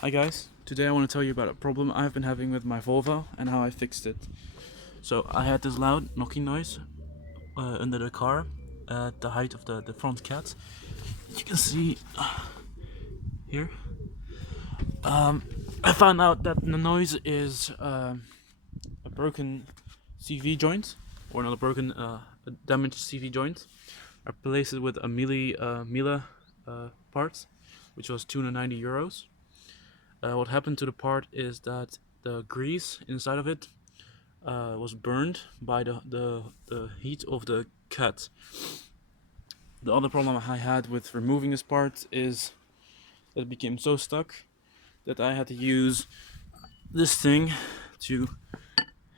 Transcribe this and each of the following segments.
Hi guys, today I want to tell you about a problem I've been having with my Volvo and how I fixed it. So I had this loud knocking noise under the car at the height of the front cat. You can see here. I found out that the noise is a broken CV joint, or not a broken, a damaged CV joint. I replaced it with a Miele part, which was €290. What happened to the part is that the grease inside of it was burned by the heat of the cat. The other problem I had with removing this part is that it became so stuck that I had to use this thing to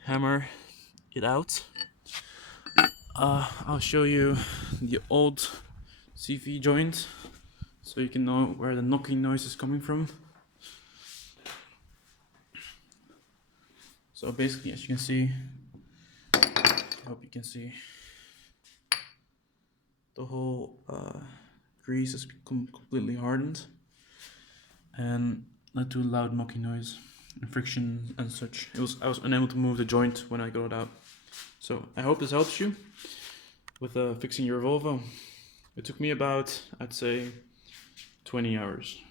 hammer it out. I'll show you the old CV joint so you can know where the knocking noise is coming from. So basically, as you can see, I hope you can see, the whole grease has become completely hardened and led to a loud knocking noise and friction and such. I was unable to move the joint when I got it out. So I hope this helps you with fixing your Volvo. It took me about, I'd say, 20 hours.